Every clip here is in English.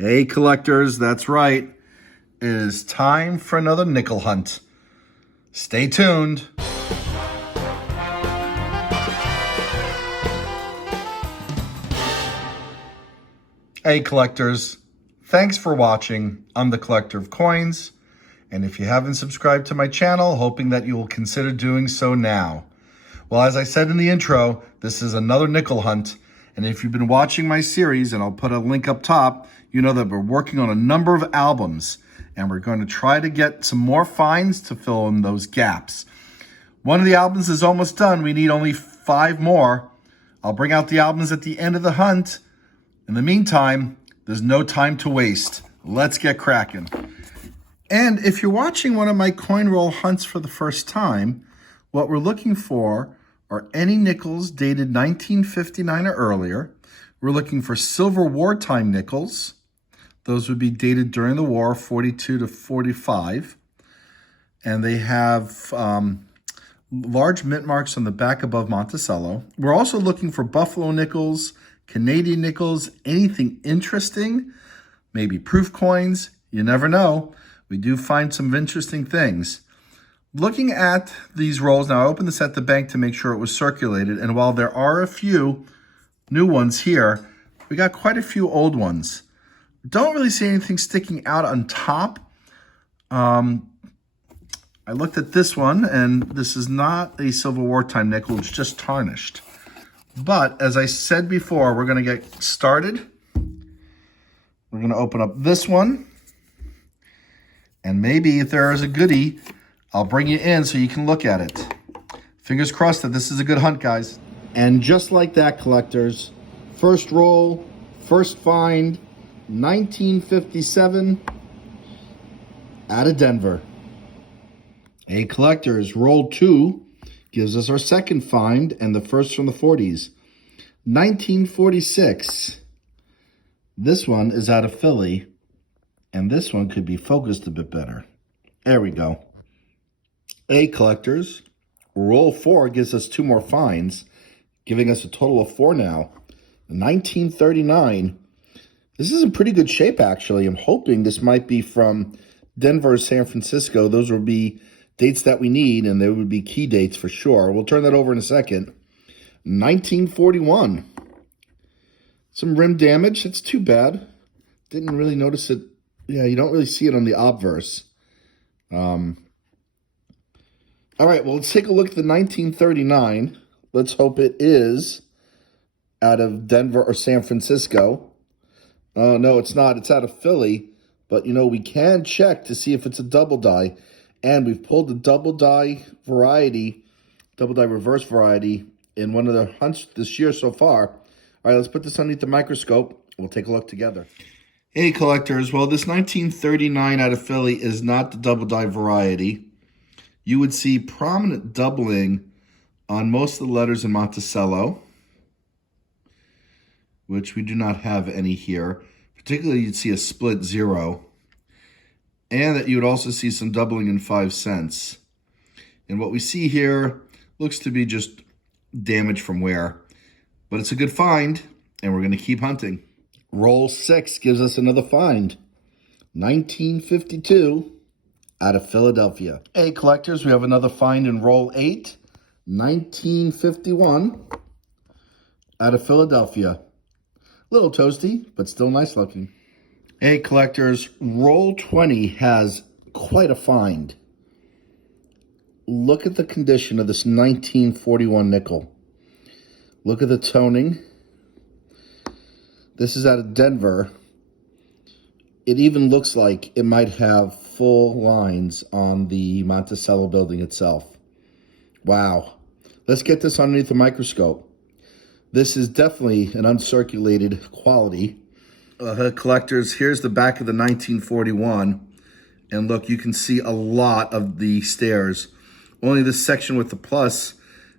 Hey collectors, that's right. It is time for another nickel hunt. Stay tuned. Hey collectors, thanks for watching. I'm the Collector of Coins, and if you haven't subscribed to my channel, hoping that you will consider doing so now. Well, as I said in the intro, this is another nickel hunt, and if you've been watching my series, and I'll put a link up top, you know that we're working on a number of albums, and we're going to try to get some more finds to fill in those gaps. One of the albums is almost done. We need only 5 more. I'll bring out the albums at the end of the hunt. In the meantime, there's no time to waste. Let's get cracking. And if you're watching one of my coin roll hunts for the first time, what we're looking for are any nickels dated 1959 or earlier. We're looking for silver wartime nickels. Those would be dated during the war, 42 to 45. And they have large mint marks on the back above Monticello. We're also looking for buffalo nickels, Canadian nickels, anything interesting, maybe proof coins. You never know. We do find some interesting things. Looking at these rolls, now I opened this at the bank to make sure it was circulated, and while there are a few new ones here, we got quite a few old ones. Don't really see anything sticking out on top. I looked at this one, and this is not a silver wartime nickel, it's just tarnished. But as I said before, we're going to get started. We're going to open up this one, and maybe if there is a goodie, I'll bring you in so you can look at it. Fingers crossed that this is a good hunt, guys. And just like that, collectors, first roll, first find, 1957 out of Denver. Hey, collectors, roll 2 gives us our second find and the first from the 40s. 1946. This one is out of Philly, and this one could be focused a bit better. There we go. Hey, collectors, roll 4 gives us 2 more finds, giving us a total of 4 now. 1939. This is in pretty good shape, actually. I'm hoping this might be from Denver or San Francisco. Those would be dates that we need, and they would be key dates for sure. We'll turn that over in a second. 1941. Some rim damage. It's too bad. Didn't really notice it. Yeah, you don't really see it on the obverse. All right, well, let's take a look at the 1939. Let's hope it is out of Denver or San Francisco. No, it's not. It's out of Philly. But, you know, we can check to see if it's a double die. And we've pulled the double die variety, double die reverse variety in one of the hunts this year so far. All right, let's put this underneath the microscope. We'll take a look together. Hey, collectors. Well, this 1939 out of Philly is not the double die variety. You would see prominent doubling on most of the letters in Monticello, which we do not have any here. Particularly, you'd see a split 0. And that you would also see some doubling in 5 cents. And what we see here looks to be just damage from wear. But it's a good find, and we're going to keep hunting. Roll 6 gives us another find. 1952 out of Philadelphia. Hey, collectors, we have another find in roll 8. 1951 out of Philadelphia. Little toasty, but still nice looking. Hey, collectors, roll 20 has quite a find. Look at the condition of this 1941 nickel. Look at the toning. This is out of Denver. It even looks like it might have full lines on the Monticello building itself. Wow. Let's get this underneath the microscope. This is definitely an uncirculated quality. Collectors, here's the back of the 1941. And look, you can see a lot of the stairs. Only this section with the plus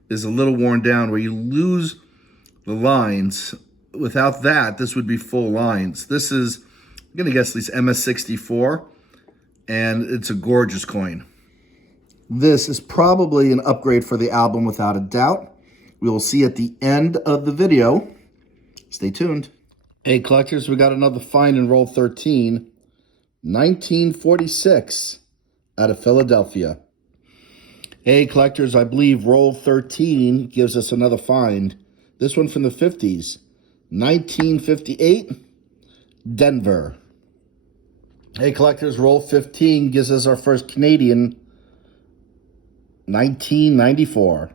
is a little worn down where you lose the lines. Without that, this would be full lines. This is, I'm going to guess, at least MS64. And it's a gorgeous coin. This is probably an upgrade for the album without a doubt. We will see at the end of the video. Stay tuned. Hey, collectors, we got another find in roll 13, 1946 out of Philadelphia. Hey, collectors, I believe roll 13 gives us another find. This one from the 50s, 1958, Denver. Hey, collectors, roll 15 gives us our first Canadian, 1994.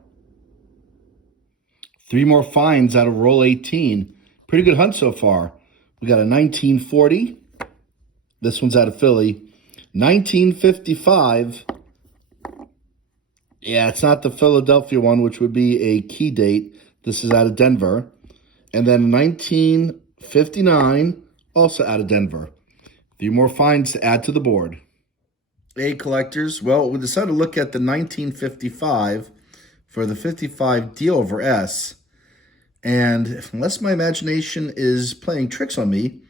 Three more finds out of roll 18. Pretty good hunt so far. We got a 1940. This one's out of Philly. 1955. Yeah, it's not the Philadelphia one, which would be a key date. This is out of Denver. And then 1959, also out of Denver. Three more finds to add to the board. Hey, collectors. Well, we decided to look at the 1955 for the 55 D over S. And unless my imagination is playing tricks on me,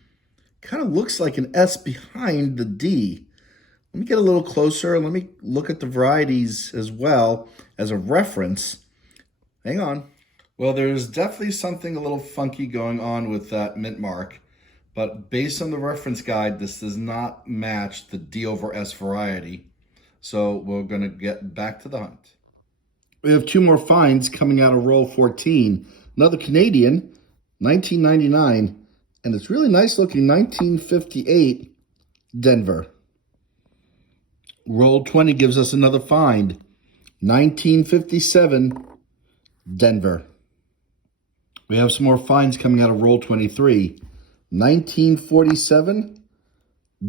kind of looks like an S behind the D. Let me get a little closer. Let me look at the varieties as well as a reference. Hang on. Well, there's definitely something a little funky going on with that mint mark. But based on the reference guide, this does not match the D over S variety. So we're going to get back to the hunt. We have two more finds coming out of roll 14. Another Canadian, 1999. And it's really nice looking, 1958, Denver. Roll 20 gives us another find, 1957, Denver. We have some more finds coming out of roll 23. 1947,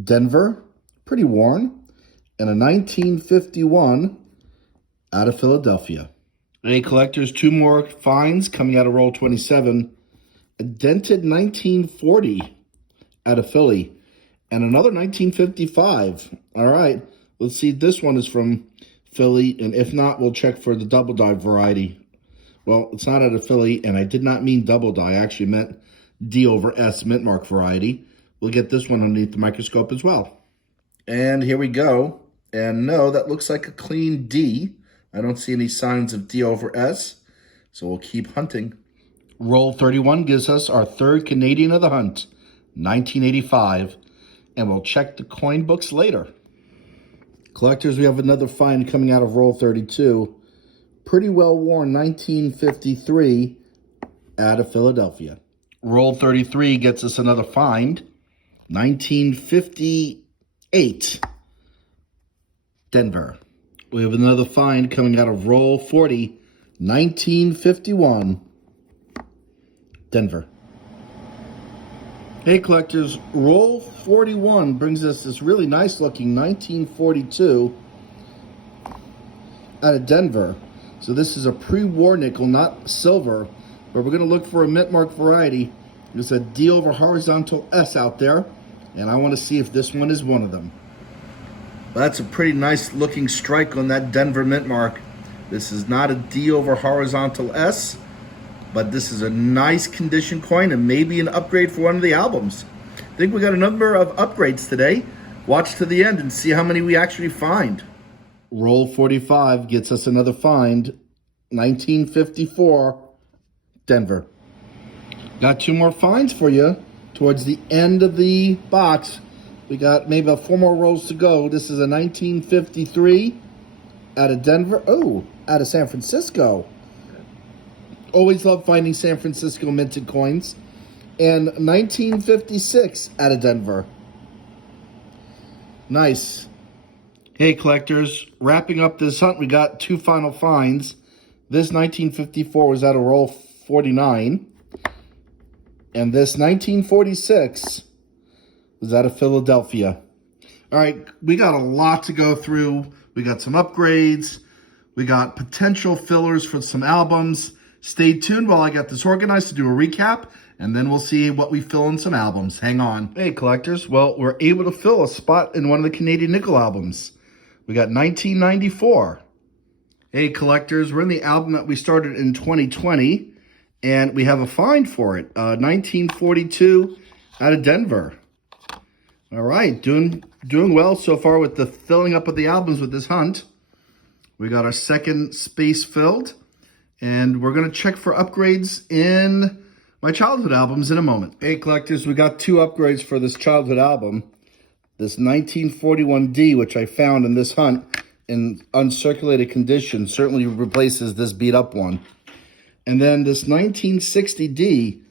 Denver, pretty worn, and a 1951 out of Philadelphia. Hey, collectors, two more finds coming out of roll 27. A dented 1940 out of Philly, and another 1955. All right, let's see. This one is from Philly, and if not, we'll check for the double die variety. Well, it's not out of Philly, and I did not mean double die. I actually meant D over S mint mark variety. We'll get this one underneath the microscope as well. And here we go. And no, that looks like a clean D. I don't see any signs of D over S, so we'll keep hunting. Roll 31 gives us our third Canadian of the hunt, 1985, and we'll check the coin books later. Collectors, we have another find coming out of roll 32. Pretty well worn 1953 out of Philadelphia. Roll 33 gets us another find, 1958, Denver. We have another find coming out of roll 40, 1951, Denver. Hey, collectors, roll 41 brings us this really nice looking 1942 out of Denver. So this is a pre-war nickel, not silver, but we're going to look for a mint mark variety. There's a D over horizontal S out there, and I want to see if this one is one of them. Well, that's a pretty nice looking strike on that Denver mint mark. This is not a D over horizontal S, but this is a nice condition coin and maybe an upgrade for one of the albums. I think we got a number of upgrades today. Watch to the end and see how many we actually find. Roll 45 gets us another find, 1954, Denver. Got two more finds for you towards the end of the box. We got maybe about four more rolls to go. This is a 1953 out of Denver. Oh, out of San Francisco. Always love finding San Francisco minted coins. And 1956 out of Denver. Nice. Hey, collectors, wrapping up this hunt, we got two final finds. This 1954 was out of roll 49. And this 1946 was out of Philadelphia. All right, we got a lot to go through. We got some upgrades. We got potential fillers for some albums. Stay tuned while I get this organized to do a recap, and then we'll see what we fill in some albums. Hang on. Hey, collectors. Well, we're able to fill a spot in one of the Canadian Nickel albums. We got 1994. Hey, collectors. We're in the album that we started in 2020, and we have a find for it. 1942 out of Denver. All right, doing well so far with the filling up of the albums with this hunt. We got our second space filled, and we're going to check for upgrades in my childhood albums in a moment. Hey, collectors, we got 2 upgrades for this childhood album. This 1941D, which I found in this hunt in uncirculated condition, certainly replaces this beat up one. And then this 1960D,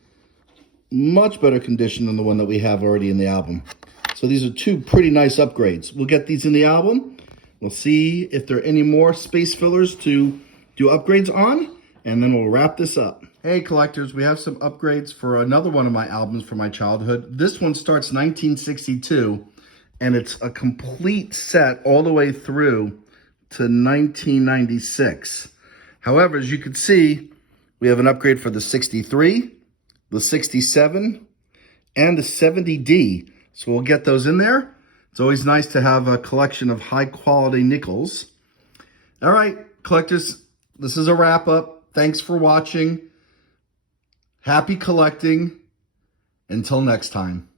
much better condition than the one that we have already in the album. So these are 2 pretty nice upgrades. We'll get these in the album. We'll see if there are any more space fillers to do upgrades on, and then we'll wrap this up. Hey collectors, we have some upgrades for another one of my albums from my childhood. This one starts 1962, and it's a complete set all the way through to 1996. However, as you can see, we have an upgrade for the 63, the 67, and the 70D. So we'll get those in there. It's always nice to have a collection of high quality nickels. All right, collectors, this is a wrap up. Thanks for watching. Happy collecting. Until next time.